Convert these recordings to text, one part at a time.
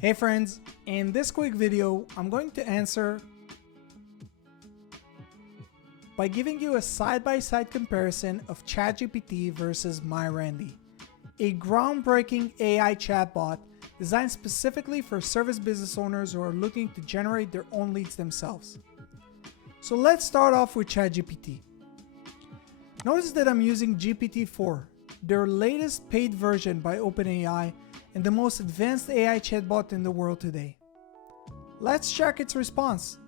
Hey friends, in this quick video, I'm going to answer by giving you a side-by-side comparison of ChatGPT versus MyRandy, a groundbreaking AI chatbot designed specifically for service business owners who are looking to generate their own leads themselves. So let's start off with ChatGPT. Notice that I'm using GPT-4, their latest paid version by OpenAI and the most advanced AI chatbot in the world today. Let's check its response.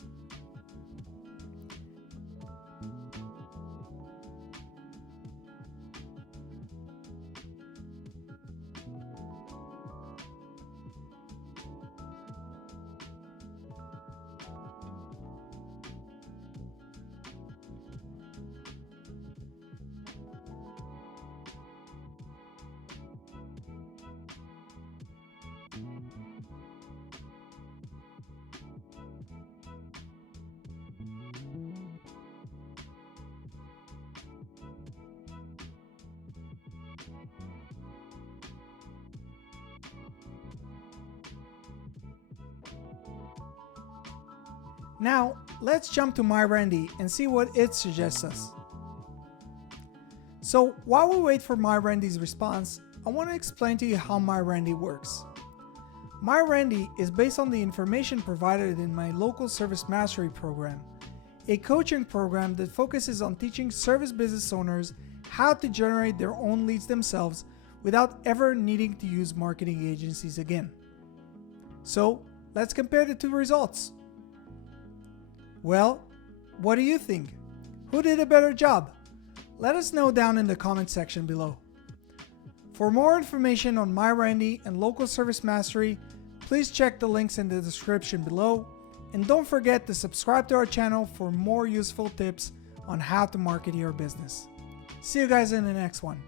Now, let's jump to MyRandy and see what it suggests us. So while we wait for MyRandy's response, I want to explain to you how MyRandy works. MyRandy is based on the information provided in my local service mastery program, a coaching program that focuses on teaching service business owners how to generate their own leads themselves without ever needing to use marketing agencies again. So let's compare the two results. Well, what do you think? Who did a better job? Let us know down in the comment section below. For more information on MyRandy and local service mastery, please check the links in the description below, and don't forget to subscribe to our channel for more useful tips on how to market your business. See you guys in the next one.